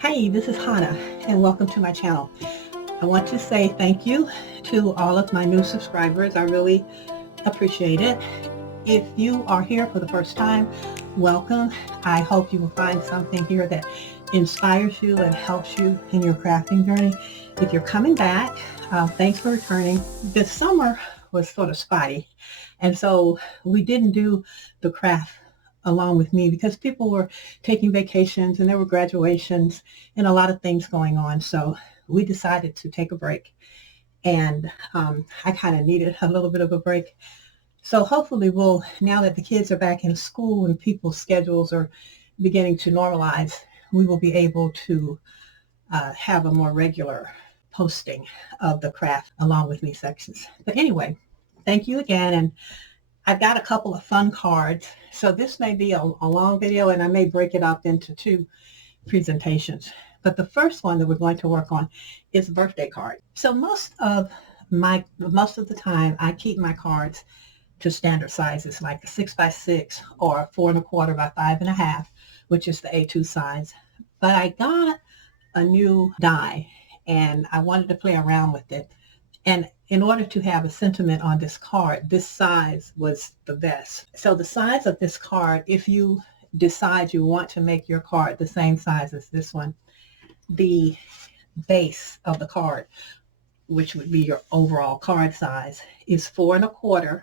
Hey, this is Hannah, and welcome to my channel. I want to say thank you to all of my new subscribers. I really appreciate it. If you are here for the first time, welcome. I hope you will find something here that inspires you and helps you in your crafting journey. If you're coming back, thanks for returning. This summer was sort of spotty, and so we didn't do the craft along with me because people were taking vacations and there were graduations and a lot of things going on. So we decided to take a break, and I kind of needed a little bit of a break. So hopefully now that the kids are back in school and people's schedules are beginning to normalize, we will be able to have a more regular posting of the craft along with me sections. But anyway, thank you again. And I've got a couple of fun cards. So this may be a long video, and I may break it up into two presentations. But the first one that we're going to work on is a birthday card. So most of the time I keep my cards to standard sizes, like a 6x6 or a 4 1/4 by 5 1/2, which is the A2 size. But I got a new die and I wanted to play around with it. And in order to have a sentiment on this card, this size was the best. So the size of this card, if you decide you want to make your card the same size as this one, the base of the card, which would be your overall card size, is 4 1/4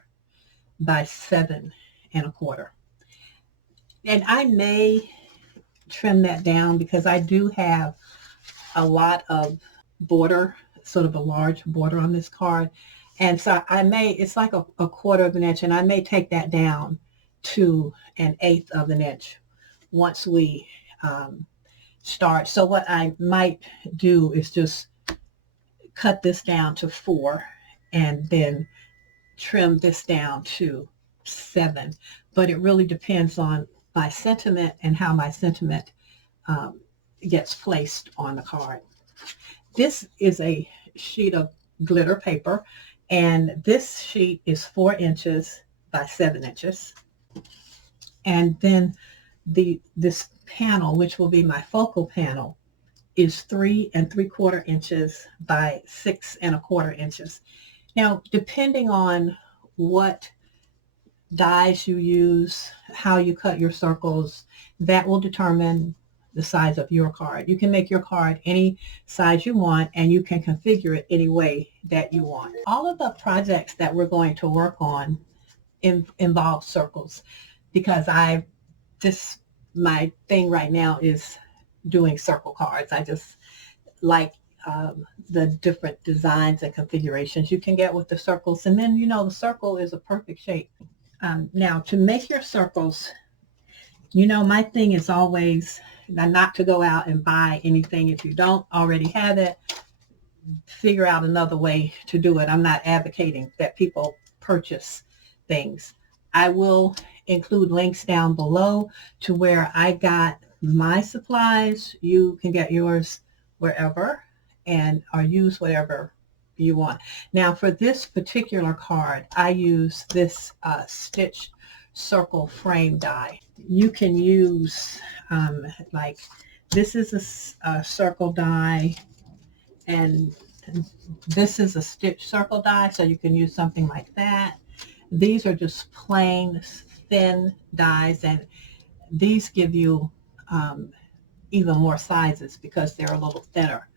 by 7 1/4. And I may trim that down because I do have a lot of border, sort of a large border on this card. And so it's like a 1/4 of an inch, and I may take that down to 1/8 of an inch once we start. So what I might do is just cut this down to 4 and then trim this down to 7. But it really depends on my sentiment and how my sentiment gets placed on the card. This is a sheet of glitter paper, and this sheet is 4 inches by 7 inches. And then this panel, which will be my focal panel, is 3 3/4 inches by 6 1/4 inches. Now, depending on what dies you use, how you cut your circles, that will determine the size of your card. You can make your card any size you want, and you can configure it any way that you want. All of the projects that we're going to work on involve circles, because my thing right now is doing circle cards. I just like the different designs and configurations you can get with the circles. And then, the circle is a perfect shape. Now, to make your circles, my thing is always not to go out and buy anything. If you don't already have it, figure out another way to do it. I'm not advocating that people purchase things. I will include links down below to where I got my supplies. You can get yours wherever or use whatever you want. Now, for this particular card, I use this stitch circle frame die. You can use like this is a circle die, and this is a stitch circle die, so you can use something like that. These are just plain thin dies, and these give you even more sizes because they're a little thinner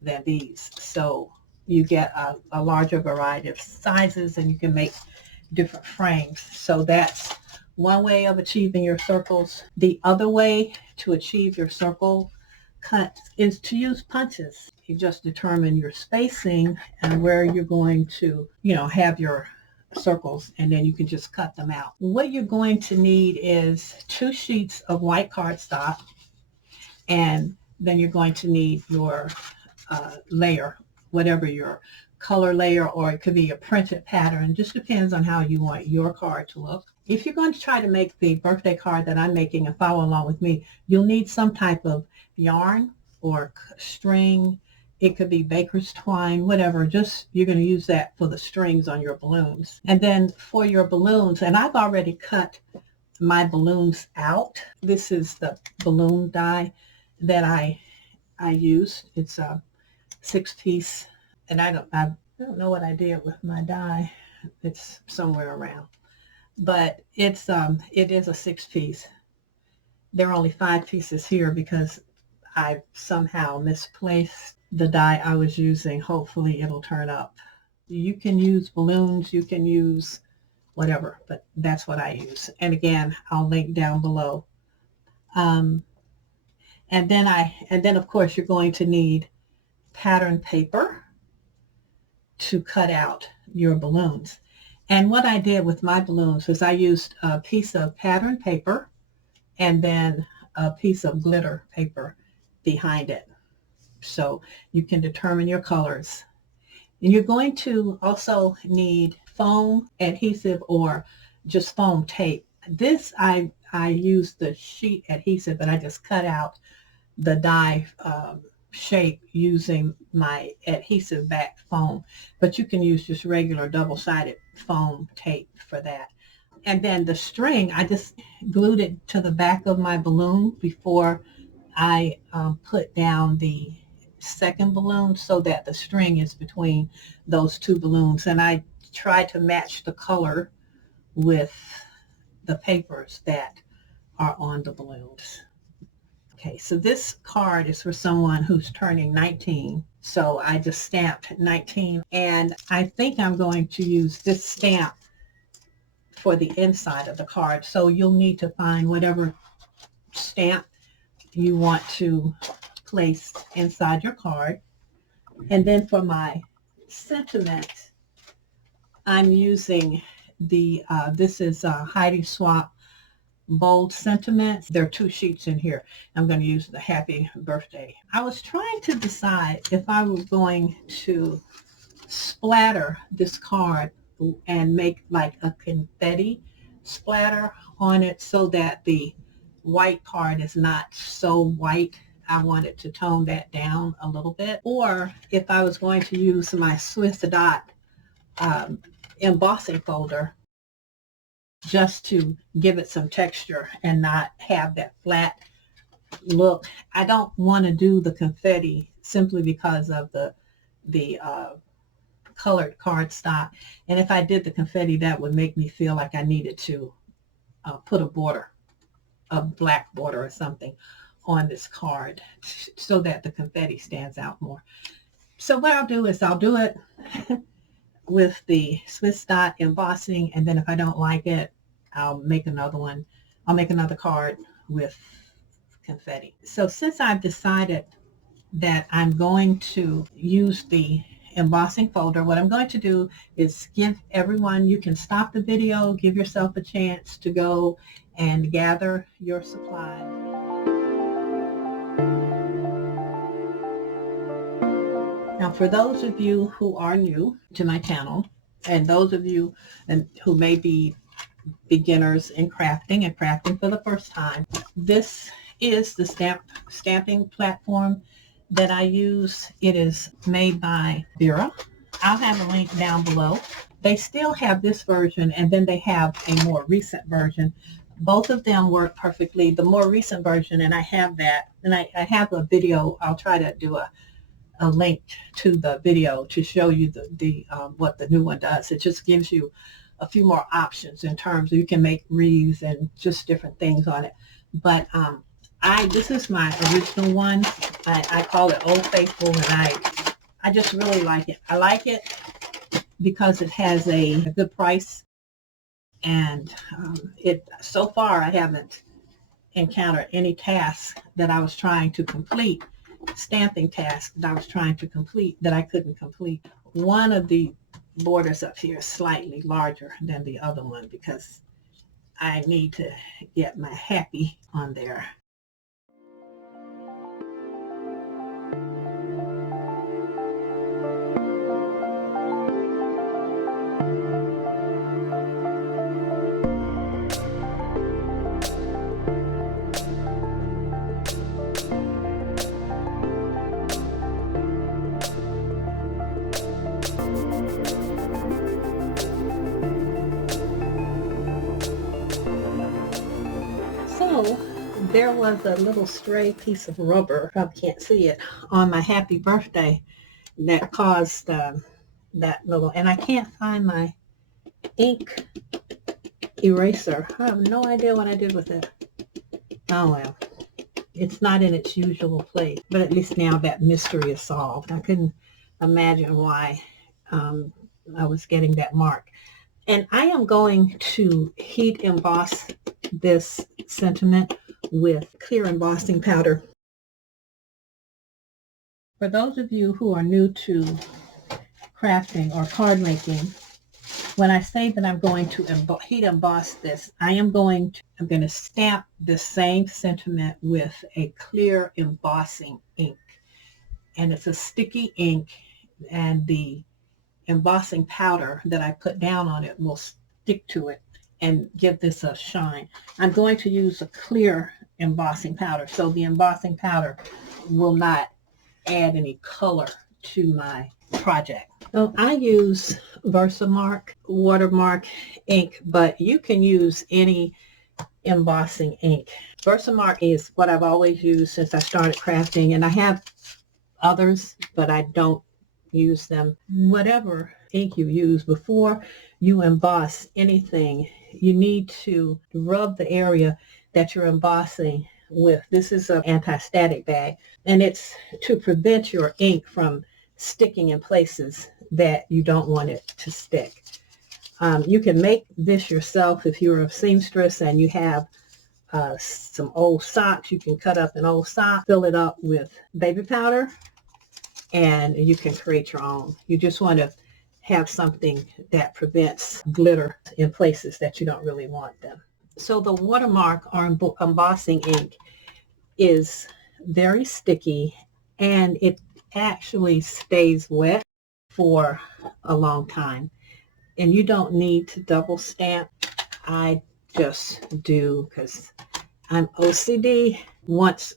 than these. So you get a larger variety of sizes, and you can make different frames. So that's one way of achieving your circles. The other way to achieve your circle cuts is to use punches. You just determine your spacing and where you're going to, have your circles, and then you can just cut them out. What you're going to need is 2 sheets of white cardstock, and then you're going to need your layer, whatever your color layer, or it could be a printed pattern. Just depends on how you want your card to look. If you're going to try to make the birthday card that I'm making and follow along with me, you'll need some type of yarn or string. It could be baker's twine, whatever. Just you're going to use that for the strings on your balloons. And then for your balloons, and I've already cut my balloons out. This is the balloon die that I I used. It's a 6-piece, and I don't know what I did with my die. It's somewhere around, but it is a 6-piece. There are only 5 pieces here because I somehow misplaced the die I was using. Hopefully it'll turn up. You can use balloons, you can use whatever, but that's what I use. And again, I'll link down below. Um, and then of course you're going to need pattern paper to cut out your balloons. And what I did with my balloons was I used a piece of pattern paper and then a piece of glitter paper behind it. So you can determine your colors. And you're going to also need foam adhesive or just foam tape. This I used the sheet adhesive, but I just cut out the die shape using my adhesive back foam. But you can use just regular double-sided foam tape for that. And then the string, I just glued it to the back of my balloon before I put down the second balloon so that the string is between those two balloons. And I tried to match the color with the papers that are on the balloons. Okay, so this card is for someone who's turning 19. So I just stamped 19, and I think I'm going to use this stamp for the inside of the card. So you'll need to find whatever stamp you want to place inside your card. And then for my sentiment, I'm using this is Heidi Swapp bold sentiments. There are 2 sheets in here. I'm going to use the happy birthday. I was trying to decide if I was going to splatter this card and make like a confetti splatter on it so that the white part is not so white. I wanted to tone that down a little bit. Or if I was going to use my Swiss dot embossing folder just to give it some texture and not have that flat look. I don't want to do the confetti simply because of the colored cardstock. And if I did the confetti, that would make me feel like I needed to put a border, a black border or something on this card so that the confetti stands out more. So what I'll do is I'll do it with the Swiss dot embossing, and then if I don't like it, I'll make another one. I'll make another card with confetti. So since I've decided that I'm going to use the embossing folder, what I'm going to do is give everyone, you can stop the video, give yourself a chance to go and gather your supplies. Now, for those of you who are new to my channel, and those of you who may be beginners in crafting and crafting for the first time, this is the stamping platform that I use. It is made by Vera. I'll have a link down below. They still have this version, and then they have a more recent version. Both of them work perfectly. The more recent version, and I have that, and I have a video. I'll try to do a link to the video to show you what the new one does. It just gives you a few more options in terms of you can make wreaths and just different things on it. But this is my original one. I call it Old Faithful, and I just really like it. I like it because it has a good price, and so far I haven't encountered any tasks that I was trying to complete, stamping tasks that I was trying to complete that I couldn't complete. One of the borders up here is slightly larger than the other one because I need to get my happy on there. There was a little stray piece of rubber, probably can't see it, on my happy birthday that caused that little, and I can't find my ink eraser. I have no idea what I did with it. Oh well, it's not in its usual place, but at least now that mystery is solved. I couldn't imagine why I was getting that mark. And I am going to heat emboss this sentiment with clear embossing powder. For those of you who are new to crafting or card making, when I say that I'm going to heat emboss this, I'm going to stamp the same sentiment with a clear embossing ink. And it's a sticky ink, and the embossing powder that I put down on it will stick to it and give this a shine. I'm going to use a clear embossing powder, so the embossing powder will not add any color to my project. So I use Versamark watermark ink, but you can use any embossing ink. Versamark is what I've always used since I started crafting, and I have others, but I don't use them. Whatever ink you use, before you emboss anything, you need to rub the area that you're embossing with. This is an anti-static bag, and it's to prevent your ink from sticking in places that you don't want it to stick. You can make this yourself if you're a seamstress and you have some old socks. You can cut up an old sock, fill it up with baby powder, and you can create your own. You just want to have something that prevents glitter in places that you don't really want them. So the watermark or embossing ink is very sticky, and it actually stays wet for a long time. And you don't need to double stamp. I just do because I'm OCD. Once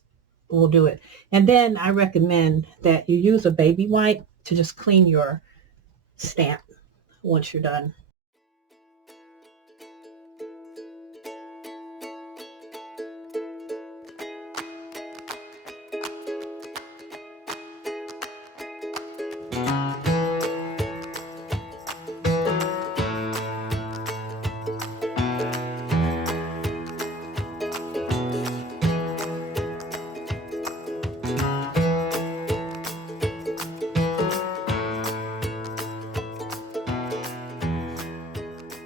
will do it. And then I recommend that you use a baby wipe to just clean your stamp once you're done.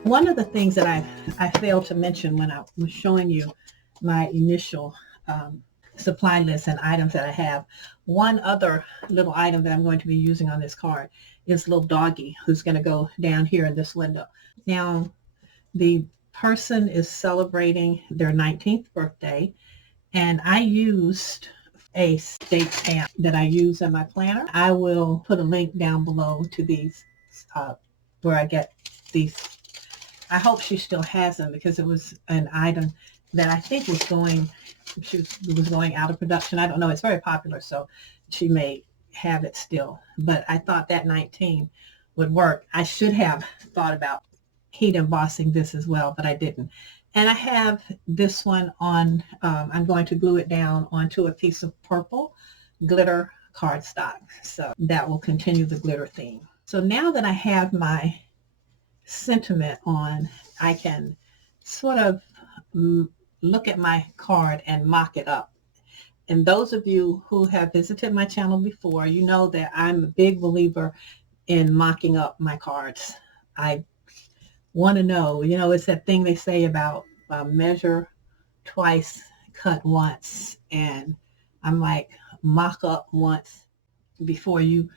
One of the things that I failed to mention when I was showing you my initial supply list and items that I have, one other little item that I'm going to be using on this card is little doggy, who's going to go down here in this window. Now, the person is celebrating their 19th birthday, and I used a state stamp that I use in my planner. I will put a link down below to these where I get these. I hope she still has them because it was an item that I think was going out of production. I don't know. It's very popular, so she may have it still. But I thought that 19 would work. I should have thought about heat embossing this as well, but I didn't. And I have this one on, I'm going to glue it down onto a piece of purple glitter cardstock. So that will continue the glitter theme. So now that I have my sentiment on, I can sort of look at my card and mock it up. And those of you who have visited my channel before, you know that I'm a big believer in mocking up my cards. I want to know, it's that thing they say about measure twice, cut once. And I'm like, mock up once before you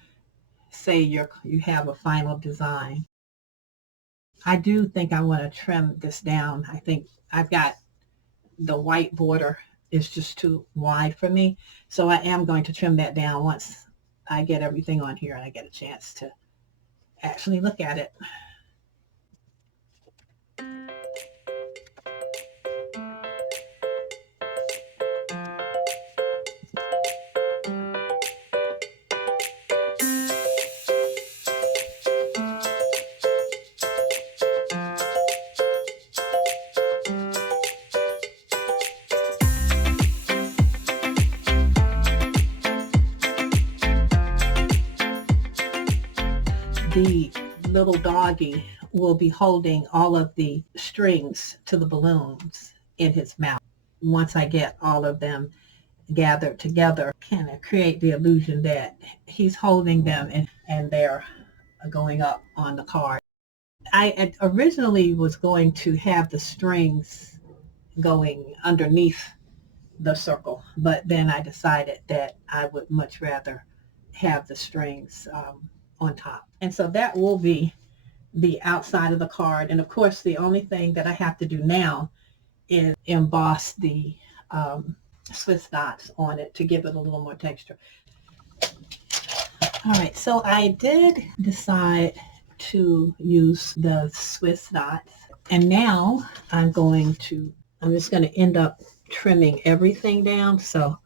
say you have a final design. I do think I want to trim this down. I think I've got the white border is just too wide for me. So I am going to trim that down once I get everything on here and I get a chance to actually look at it. the little doggy will be holding all of the strings to the balloons in his mouth. Once I get all of them gathered together, kind of create the illusion that he's holding them and they're going up on the card. I originally was going to have the strings going underneath the circle, but then I decided that I would much rather have the strings on top. And so that will be the outside of the card. And of course, the only thing that I have to do now is emboss the Swiss dots on it to give it a little more texture. All right, so I did decide to use the Swiss dots, and now I'm just going to end up trimming everything down. So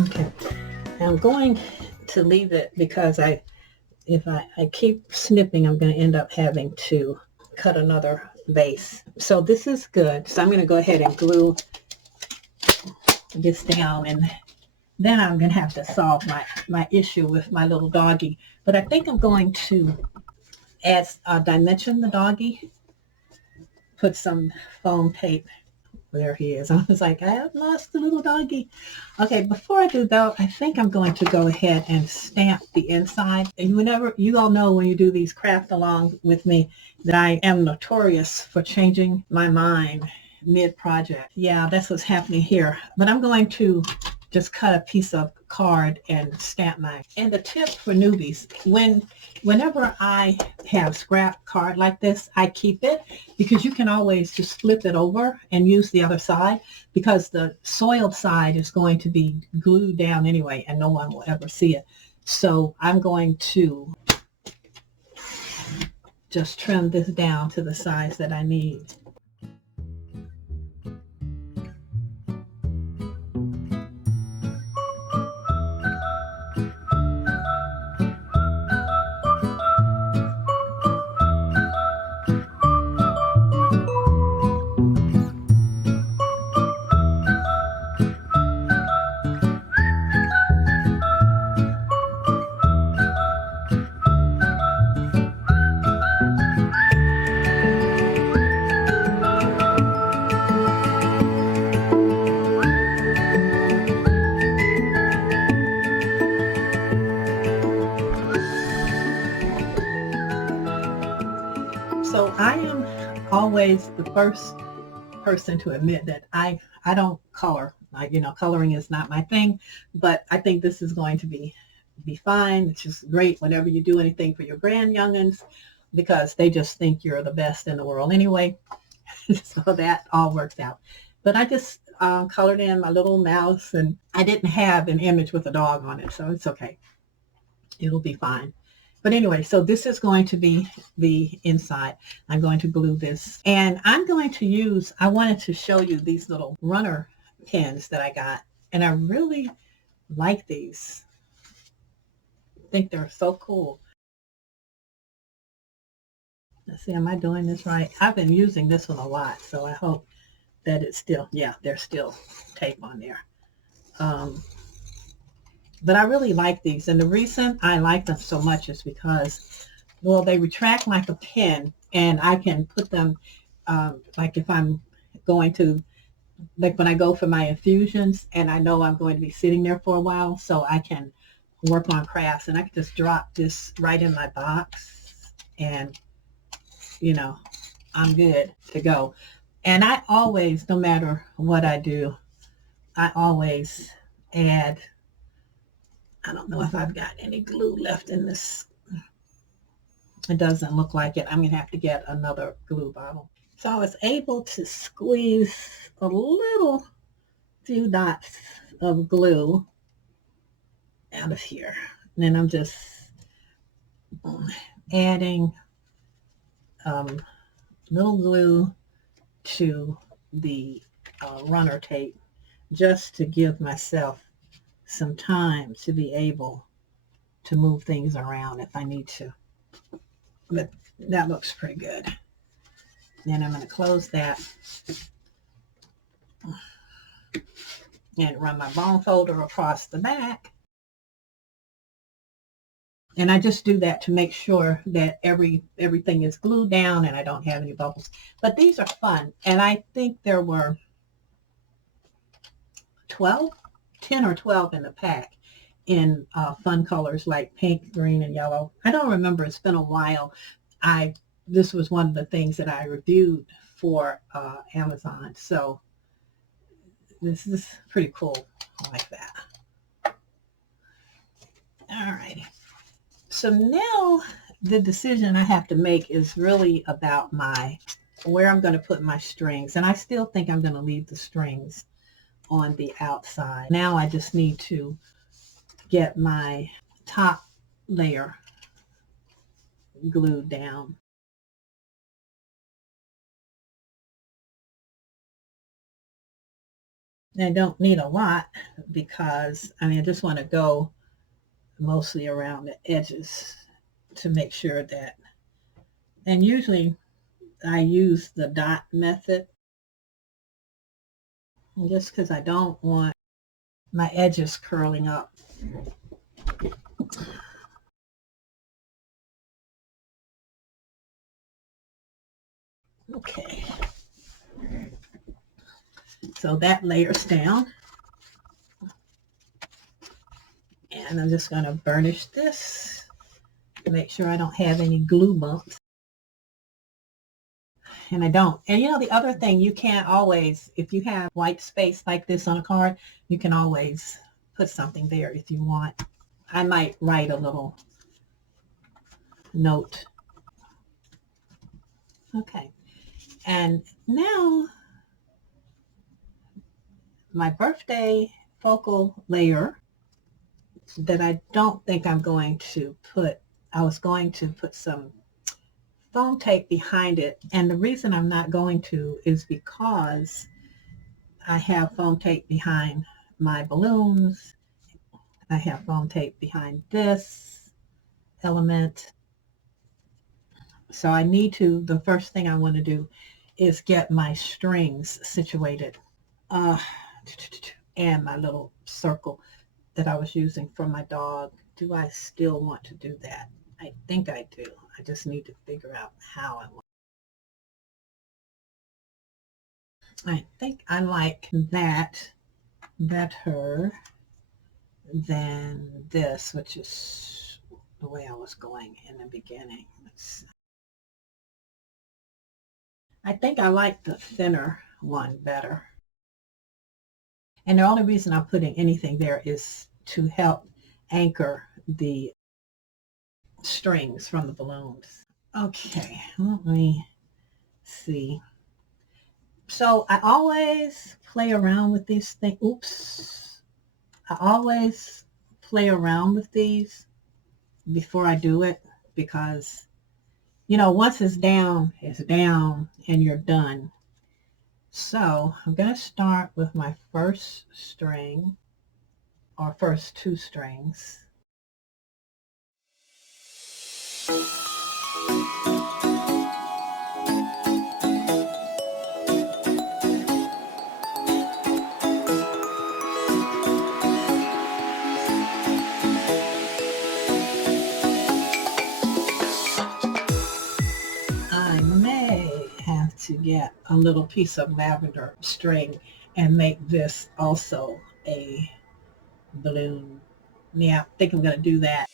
okay, I'm going to leave it because if I keep snipping, I'm going to end up having to cut another base. So this is good. So I'm going to go ahead and glue this down, and then I'm going to have to solve my issue with my little doggy. But I think I'm going to dimension the doggy, put some foam tape where he is. I was like, I have lost the little doggy. Okay, before I do though, I think I'm going to go ahead and stamp the inside. And whenever, you all know when you do these craft along with me that I am notorious for changing my mind mid-project. Yeah, that's what's happening here. But I'm going to just cut a piece of card and stamp mine. And the tip for newbies, whenever I have scrap card like this, I keep it because you can always just flip it over and use the other side, because the soiled side is going to be glued down anyway and no one will ever see it. So I'm going to just trim this down to the size that I need. So I am always the first person to admit that I don't color. Coloring is not my thing, but I think this is going to be fine. It's just great whenever you do anything for your grand youngins, because they just think you're the best in the world anyway. So that all works out. But I just colored in my little mouse, and I didn't have an image with a dog on it, so it's okay. It'll be fine. But anyway, so this is going to be the inside. I'm going to glue this. And I'm going to use, I wanted to show you these little runner pins that I got. And I really like these. I think they're so cool. Let's see, am I doing this right? I've been using this one a lot, so I hope that it's still, yeah, there's still tape on there. But I really like these. And the reason I like them so much is because, well, they retract like a pin, and I can put them, like if I'm going to, like when I go for my infusions and I know I'm going to be sitting there for a while, so I can work on crafts, and I can just drop this right in my box and, I'm good to go. And I always, no matter what I do, I always add, I don't know if I've got any glue left in this. It doesn't look like it. I'm going to have to get another glue bottle. So I was able to squeeze a little few dots of glue out of here. And then I'm just adding little glue to the runner tape just to give myself some time to be able to move things around if I need to. But that looks pretty good. Then I'm going to close that and run my bone folder across the back. And I just do that to make sure that everything is glued down and I don't have any bubbles. But these are fun. And I think there were 10 or 12 in the pack in fun colors like pink, green, and yellow. I don't remember. It's been a while. This was one of the things that I reviewed for Amazon. So this is pretty cool. I like that. All right. So now the decision I have to make is really about where I'm going to put my strings. And I still think I'm going to leave the strings on the outside. Now I just need to get my top layer glued down. And I don't need a lot because, I just want to go mostly around the edges to make sure that, and usually I use the dot method just because I don't want my edges curling up. Okay. So that layers down. And I'm just going to burnish this to make sure I don't have any glue bumps. And I don't. And the other thing, you can't always, if you have white space like this on a card, you can always put something there if you want. I might write a little note. Okay. And now my birthday focal layer that I don't think I'm going to put, I was going to put some foam tape behind it. And the reason I'm not going to is because I have foam tape behind my balloons. I have foam tape behind this element. So I need to, the first thing I want to do is get my strings situated. And my little circle that I was using for my dog. Do I still want to do that? I think I do. I just need to figure out how I want. I think I like that better than this, which is the way I was going in the beginning. I think I like the thinner one better. And the only reason I'm putting anything there is to help anchor the strings from the balloons. Okay, let me see. So I always play around with these things. Oops. I always play around with these before I do it because, once it's down and you're done. So I'm going to start with my first string or first two strings. To get a little piece of lavender string and make this also a balloon. Yeah, I think I'm going to do that.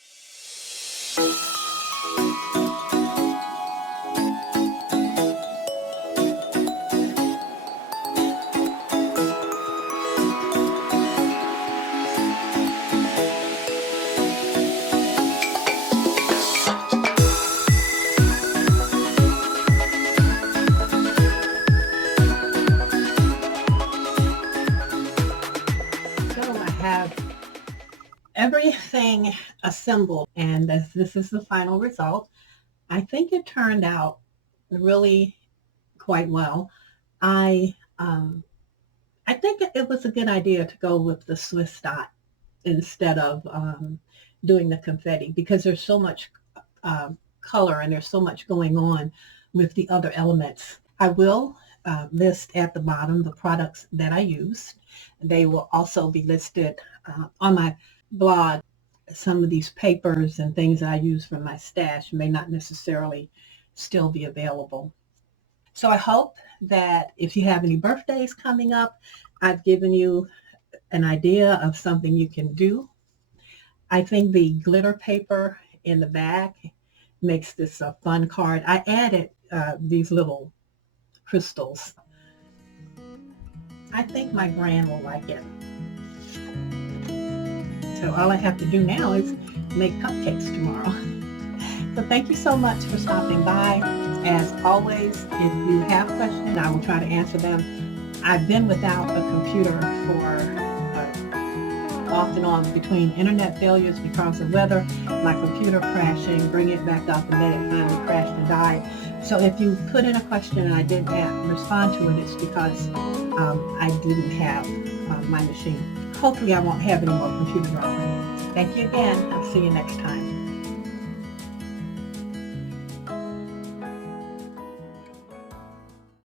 everything assembled, and this is the final result. I think it turned out really quite well. I um, I think it was a good idea to go with the Swiss dot instead of doing the confetti, because there's so much color and there's so much going on with the other elements. I will list at the bottom the products that I used. They will also be listed on my blog. Some of these papers and things that I use from my stash may not necessarily still be available. So I hope that if you have any birthdays coming up, I've given you an idea of something you can do. I think the glitter paper in the back makes this a fun card. I added these little crystals. I think my grand will like it. So all I have to do now is make cupcakes tomorrow. So thank you so much for stopping by. As always, if you have questions, I will try to answer them. I've been without a computer for off and on between internet failures because of weather, my computer crashing, bring it back up, and then it finally crashed and died. So if you put in a question and I didn't respond to it, it's because I didn't have my machine. Hopefully I won't have any more computer drama. Thank you again. I'll see you next time.